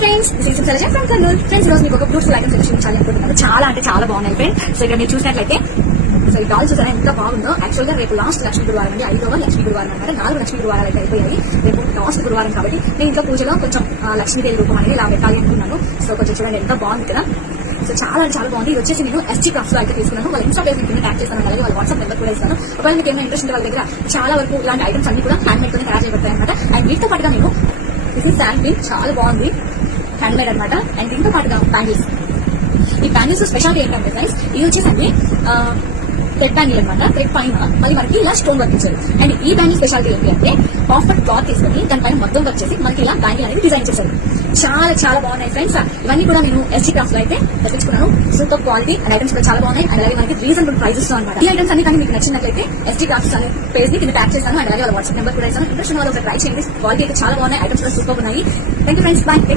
Friends, this is Salaja from Kurnool. Friends, రోజు మీకు ఒక బ్యూటిఫుల్ ఐటమ్స్ చూపించాలి అనుకుంటున్నాను. చాలా అంటే చాలా బాగున్నాయి ఫ్రెండ్స్. సో ఇక్కడ మీరు చూసినట్లయితే సో ఈ డాల్ చూసారా ఎంత బాగుందో. యాక్చువల్ గా రేపు లాస్ట్ లక్ష్మీ గురువారం అండి, 5వ లక్ష్మీ గురువారం అన్నమాట. 4 లక్ష్మీ గురువారాలు అయితే అయిపోయాయి. రేపు లాస్ట్ గురువారం కాబట్టి నేను ఇంట్లో పూజలో కొంచెం లక్ష్మీదేవి రూపం అనేది ఇలా పెట్టాలి అనుకున్నాను. సో కొంచెం చూడండి ఎంత బాగుంది కదా. సో చాలా అంటే చాలా బాగుంది. ఇది వచ్చేసి నేను SG క్రాఫ్ట్స్ లో అయితే తీసుకున్నాను. వాళ్ళ ఇన్స్టా పేజ్ కింద ట్యాగ్ చేస్తాను, అలాగే వాళ్ళ వాట్సాప్ నెంబర్ కూడా ఇస్తాను. ఒకవేళ మీకు ఏమైనా ఇంట్రెస్ట్ ఉంటే వాళ్ళ దగ్గర చాలా వరకు ఇలాంటి ఐటమ్స్ అన్ని కూడా హ్యాండ్ మేడ్ తోనే తయారు చేయబడతాయి అనమాట. అండ్ వీటితో పాటుగా నేను ఇది శాండ్ పిన్ చాలా బాగుంది, హ్యాండ్ మేడ్ అనమాట. అండ్ దీంతో పాటుగా బ్యాంగిల్స్. ఈ బ్యాంగిల్స్ స్పెషాలిటీ ఏంటంటే ఫ్రెండ్స్, ఇది వచ్చేసరికి థ్రెడ్ బ్యాంగిల్ అనమాట. థ్రెడ్ పైన మళ్ళీ మనకి ఇలా స్టోన్ వర్క్ ఇచ్చారు. అండ్ ఈ బ్యాంగిల్ స్పెషాలిటీ ఏంటి అంటే పర్ఫెక్ట్ క్లాత్ తీసుకుని దానిపైన మొత్తం వర్క్ చేసి మనకి ఇలా బ్యాంగిల్ అనేది డిజైన్ చేశారు. చాలా చాలా బాగున్నాయి ఫ్రెండ్స్. ఇవన్నీ కూడా నేను SG క్రాఫ్ట్స్ లో అయితే తెప్పించుకున్నాను. సూపర్ క్వాలిటీ అండ్ ఐటమ్స్ కూడా చాలా బాగున్నాయి. అండ్ అలాగే మనకి రీజనబుల్ ప్రైజెస్ అనమాట. ఈ ఐటమ్స్ అన్ని కానీ మీకు నచ్చినట్లయితే SG క్రాఫ్ట్స్ అనే పేజ్ ని కింద ట్యాగ్ చేస్తాను. అండ్ అలాగే వాళ్ళ వాట్సాప్ నెంబర్ కూడా ఇస్తాను. ఇంట్రెస్ట్ ఉన్న వాళ్ళు ట్రై చేయండి. క్వాలిటీ అయితే చాలా బాగున్నాయి, ఐటమ్స్ కూడా సూపర్ ఉన్నాయి. Thank you friends, by.